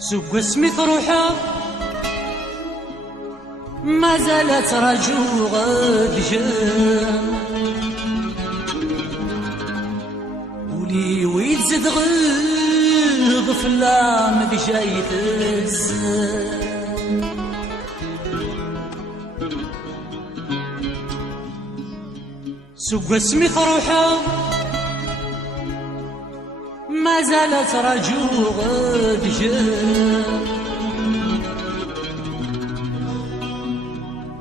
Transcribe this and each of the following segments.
سوق اسمي روحه ما زالت رجو غد جام ولي ويتزد غفلة مدجاي تزام سوق اسمي روحه ما زالت رجو غد جام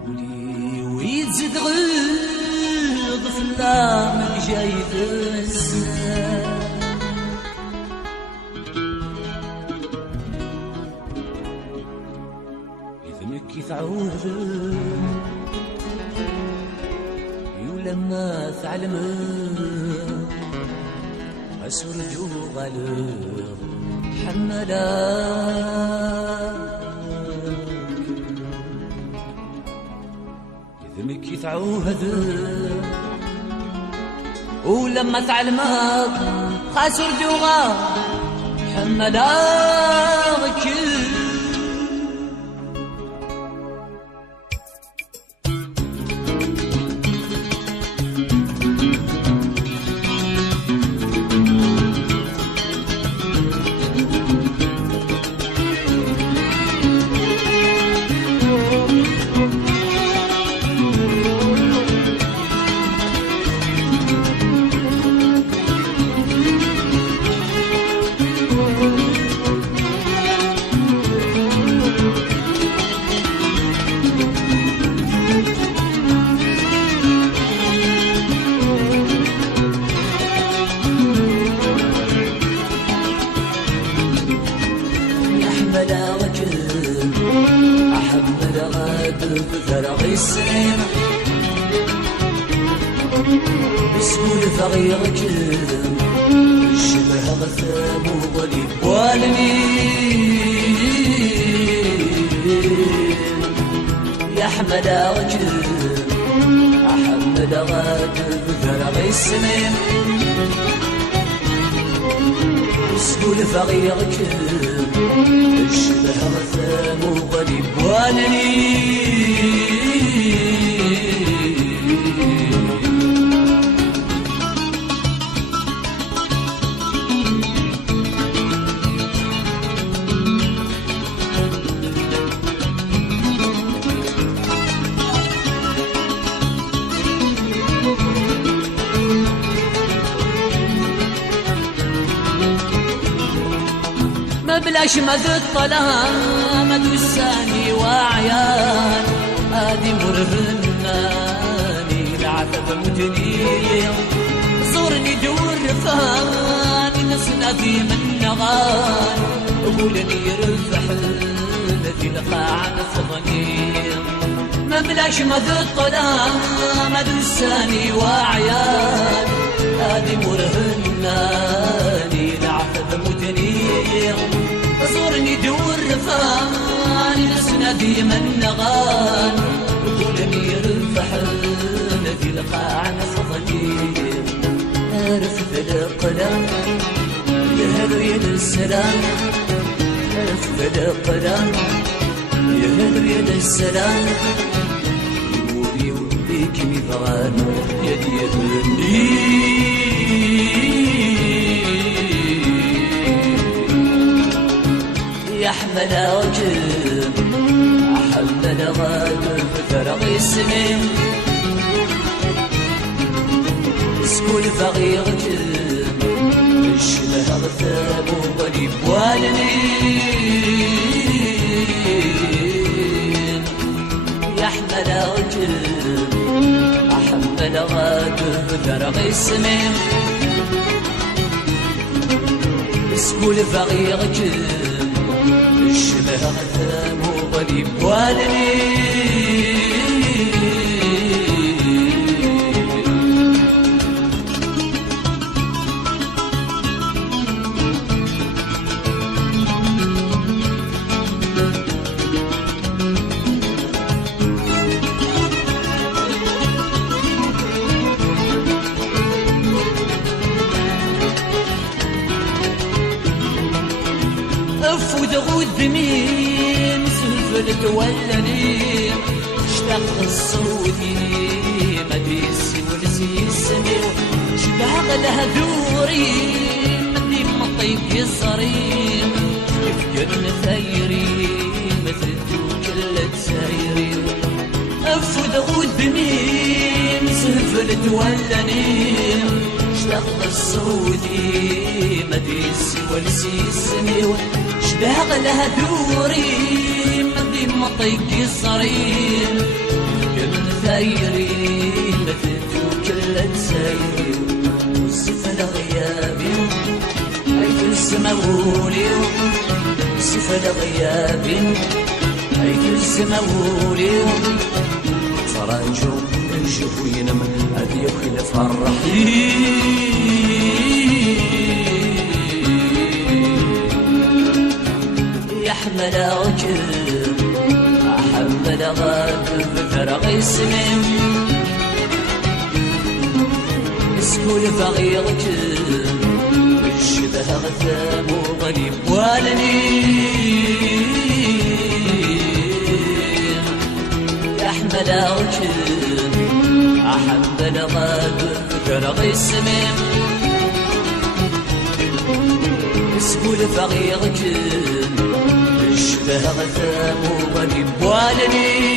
ولي ويتزد غفلة مدجاي تزام إذنك تعود لما تعلم أسرجو غلب حملا إذنك تعود ولما تعلم أسرجو غلب حملا أحمد غاد بفرغ السنين بسهول فغيرك الشبه غثام وغلي والمين يا أحمد أحمد غاد بفرغ السنين بسهول فغيرك الشبه غثام وغلي والمين بلاش مد الطلام دساني وعيان هادي مرهناني العذاب مدني صورني دور رفاني نسنادي من نغان قولني يرفح الذي لقى عن فضني ما بلاش مد الطلام دساني وعيان هادي مرهناني العذاب مدني زورني دور رفاني نسنادي من نغان قولني يرفح الذي لقى عن فضلي رفض القلم يهدو يد السلام رفض القلم يهدو يد السلام يقولي وليك ميضان يدي يهدني أحمد وجب أحمد غاد بفرغ السنين سكول فغير جب الشبه غثاب وغليب والمين يا أحمد وجب أحمد غاد بفرغ السنين سكول فغير جب الشبه غثام وغليب والمين أفود غذمين سلفلت ولني اشتاق الصوتي مديسي ولسيسمي شباغ لها دوري مدي مطيق الصريم يفكر ثيري مثل كل تسايري أفود غذمين سلفلت ولني اشتاق الصوتي مديسي ولسيسمي شباغ لها دوري مدي مطيق الصريم كل ثيري مثل كل تسايري وصفل غيابي أي في السماولي وصفل غيابي أي في السماولي فراجو نشوف ينم هذي يخل فرحي يحمل عجل أحمل غاد بفرغ اسمي اسكول فغيرك الشبه غثام وغريب والني يحمل عجل أحمل غاد بفرغ اسمي اسكول فغيرك الشبه غثام وغريب والني